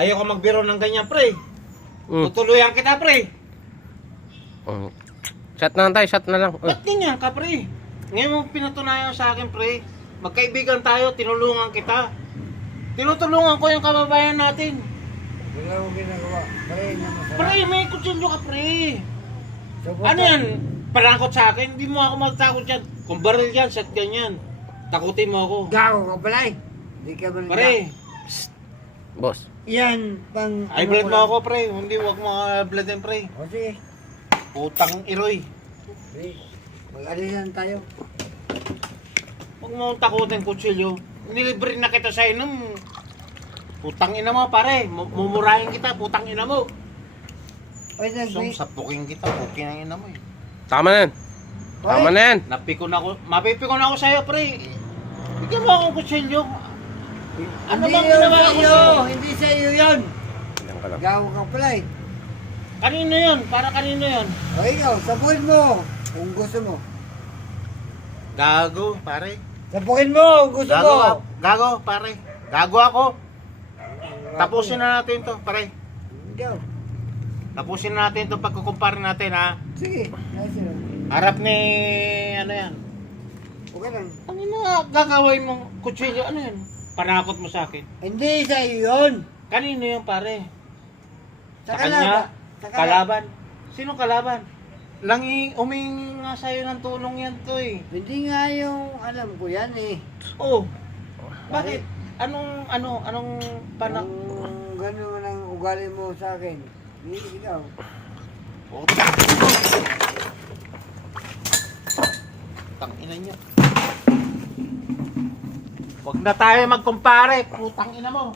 Ayoko magbiro ng ganyan, pre. Tutuluyan kita, pre. Shot na lang tayo, shot na lang. Ba't ganyan ka, pre? Ngayon mo pinatunayan sa akin, pre. Magkaibigan tayo, tinulungan kita. Tinutulungan ko yung kababayan natin. Wala akong ginagawa. Pre, na masarap. Pre, may kutsilyo ka, pre. Sabot Ano yan? Palangkot sa akin? Hindi mo ako magtakot yan. Kung baril yan, set ganyan. Takutin mo ako. Gago ka pala eh. Hindi ka ba Pre, Boss. Yan, pang... ay blood mo ako, pre. Hindi, wag mo blood yan, pre. O sige. Putang iroy. Pre, mag-alisan tayo. Huwag mo takutin, kutsilyo. Nilibre na kita sa inom. Putang ina mo, pare. Mumurahin kita, putang ina mo. Oy, Sapukin kita, pukin ang ina mo eh. Tama na yan. Tama na yan. Napikon ako, mapipikon ako sa'yo, pre. Bigyan mo akong kutsilyo. Ano Hindi bang yun ginawa sa ko iyo. sa'yo? Hindi sa iyo yun. Ilan ka lang. Gago ka pala eh. Kanino yun? Para kanino yun? O ikaw, sabuhin mo. Kung gusto mo. Gago, pare. Sabuhin mo kung gusto mo. Gago, pare. Gago ako. Tapusin na natin to, pare. Ikaw. Tapusin na natin to pagkukumpara natin, ha? Sige. Ayos yun. Harap ni, ano yan? Okay lang. Ano na gagawin mong kutsilyo? Ano yan? Panakot mo sa akin. Hindi sa iyo yun. Kanino yun, pare? Sa kanya? kalaban. Sa Kalaban? Sino kalaban? Umingi nga sa'yo ng tulong yan to eh. Hindi nga yung alam ko yan eh. Oh, bakit? Anong panak... Kung gano'n ang ugali mo sa akin. Hindi ikaw. Oh, putang ina niya. Huwag na tayo magkumpare, putang ina mo.